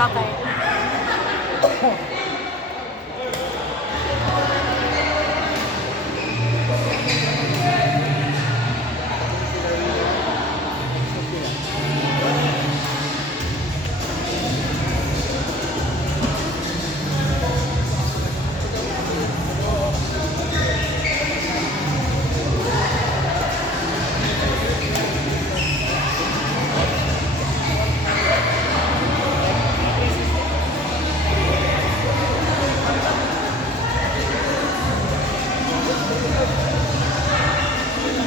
Okay.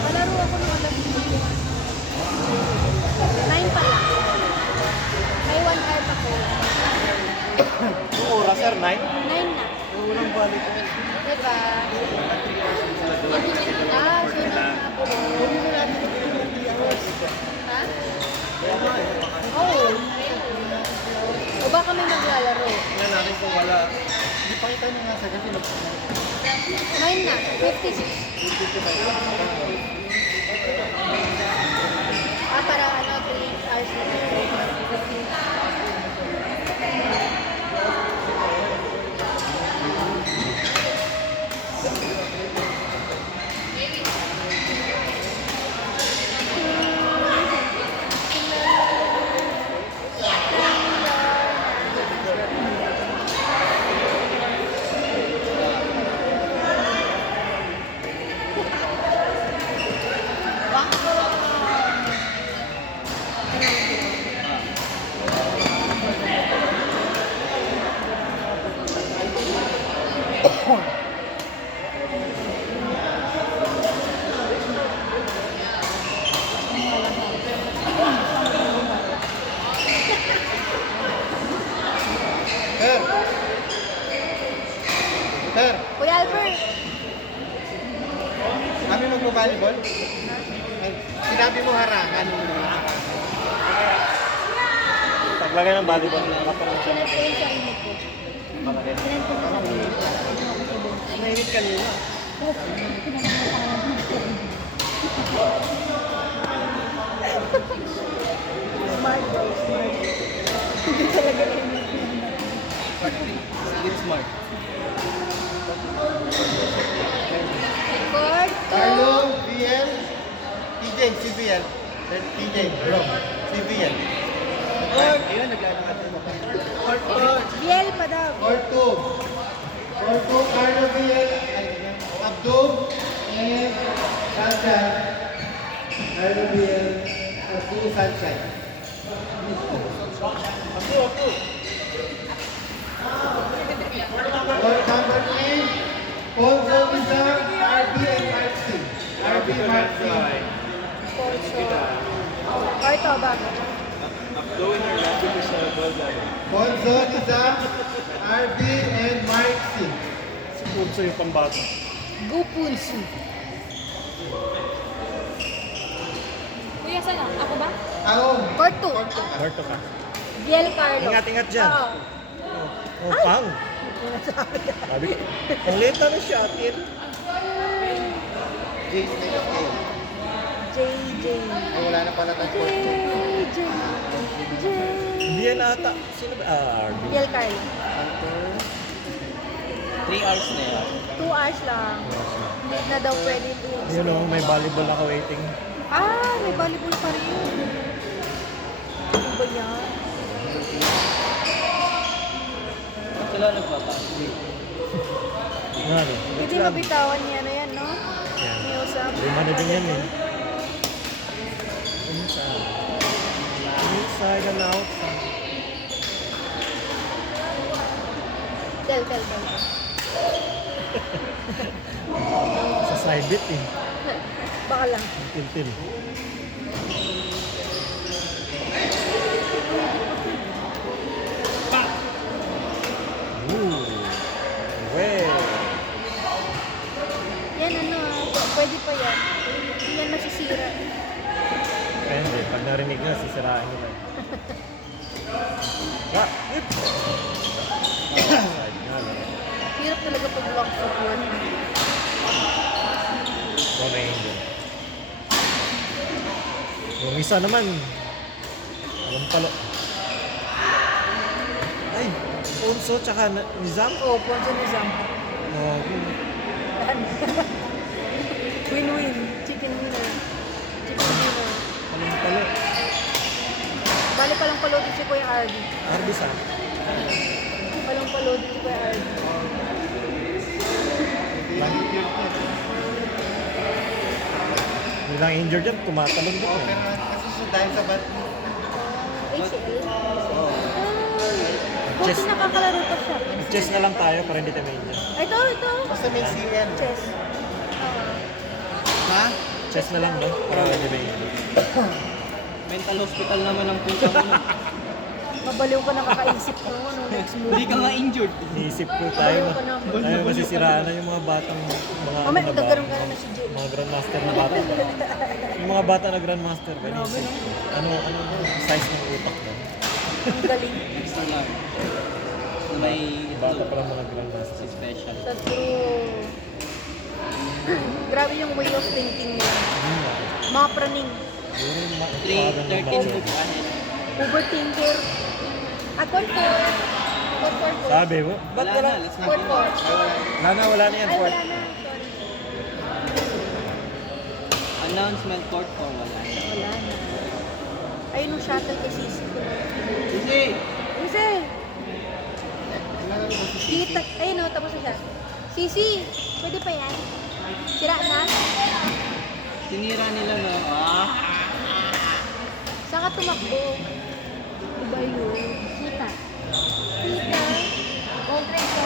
Malaro ako ng alas 9 pa lang. May 1 hour pa ko. Yung oras, sir, 9? 9 na. Yung unang balik ko. Diba? Ah, so na po. Ha? Oo. O baka may maglalaro. Tingnan natin kung wala. Hindi pa kita nga sa kasi 9 na. 56. Ah, para ano, 3 hours na. Sir! Sir! Kuya Albert! Kami magbo-volleyball? Ay, sinabi mo harangan. Paglagay ng volleyball, nakapanong siya. Sinat ko yung sarili ko. Bakit? Sinat ko yung sarili ko. Mainit kanina. Smart bro, smart. Hindi talaga rin. It's smart. Record. Carlo, BL, TJ, CBL. Then TJ, bro. CBL. Ayun, naglalakad na. Court Biel pa daw. 4-2. 4-2, Carlo BL. Abdul and Sunshine. Carlo BL. Abdul Sunshine. Abdul. Court number 3, Ponzo Rizal, RB and Mark C. RB Mark C. O ito, bago. Ponzo Rizal, RB and Mark C. Si Punso yung pambata. Gupunsu. Kuya, saan lang? Ako ba? Ako. Court 2. Barto ka. Biel Carlo. Ingat dyan. Oo. Oh, pang. Sabi ko, ang lenta na siya, atin. JJ. Ay, wala na pala tayong court. JJ. Hindi yan ata. Sino ba? RB. Biel Carlo. 3 hours na yan. 2 hours lang. Hindi na daw pwede ito. Yun o, may volleyball ako waiting. Ah, may volleyball pa rin. Ano ba yan? Sila nagpapasok. Ano? Pwede mabitawan niya na yan, no? Yan. May usap. Lima na din yan eh. Inside. Inside and outside. Del. Sa side bit eh. Baka lang. Til-til. Ooh. Well. Yan ano, pwede pa yan. Hindi yan masisira. Depende. Pag narinig na, sisirain nila. Ah, it. Side nga lang. Hirap talaga pag lock sa court. One angel. Yung isa naman, walang palo. Ponso tsaka Nizam. Oh, Ponso Nizam. Oh, Win-win. Chicken winner. Chicken winner. palong-palo. Bali palang palo din si Kuya Arby. Arbisa. Palang palo din si Kuya Arby. Bilang injured yan, tumatalon doon. Pero kasi siya dahil sa bat. ACL. Oo. Buti Chess. nakakalaro pa siya. Chess na lang tayo para hindi tayo ma-injure. Ito. Basta may CN. Chess. Ha? Chess na lang ba? Para hindi ma-injure. Mental hospital naman ang punta mo. Mabaliw ka nakakaisip no, ano, next move. Hindi ka nga injured. Iniisip ko tayo. Mabaliw ka na. Tayo masisiraan na yung mga batang mga Oh, may na nagkaroon ka bata. na si Jay. Mga grandmaster na bata. Yung mga bata na grandmaster. Iniisip. Ano size ng utak ba? Ang galing. Extra lang. May Bata pa lang mga grandmaster. special. Sa true. Grabe yung way of thinking nila. Mga praning. 13 moves ahead. Overthinker. At what for? What for? Sabi mo? Ba't Wala wala? na, let's What for? Wala na yan. Ay, Fort. wala na. Sorry. Announcement court for wala. Wala na. Ayun yung shuttle kay Sisi. Easy! Sisi! Kita, ayun o, tapos na siya. Sisi, pwede pa yan? Sira na? Sinira nila no. Saan ka tumakbo? Iba yun. Kita. Kita. Gold ring ka?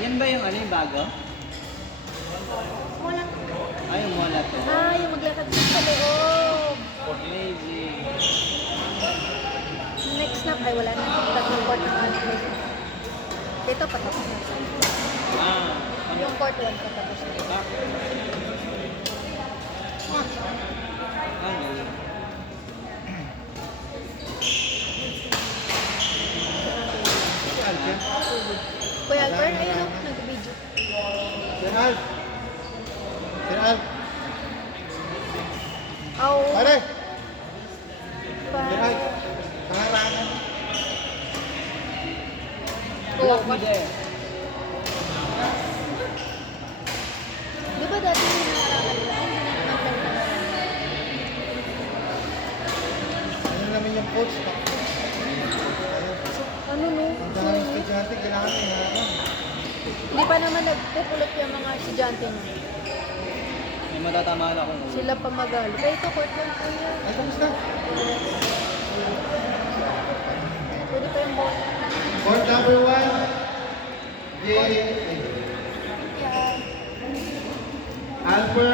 Yan ba yung ano yung bago? Walang. Ay, yung wala to. Yung maglakad siya sa loob. Amazing. Next snap, ay wala na. Tatlong court na ano. Ito, patapos na. Yung court 1 patapos na. Ang galing. Kuya Albert, ayun o, nag-video. Sir Alf. Sir Alf. Aw. Pare. Pa. Sir Alf. Pangarangan. Oo, Block me there. di ba dati yung narangan nila? Ay, hindi na Ano namin yung coach? ano no? Ang dami ng estudyante, kailangan may harapan. Hindi pa naman nagpupulot yung mga estudyante mo. May matatamaan ako. Sila pa magalo. Kaya ito, court 1 kuya. Ay, kamusta? Pwede pa yung ball. Court number 1. Yeah. Alper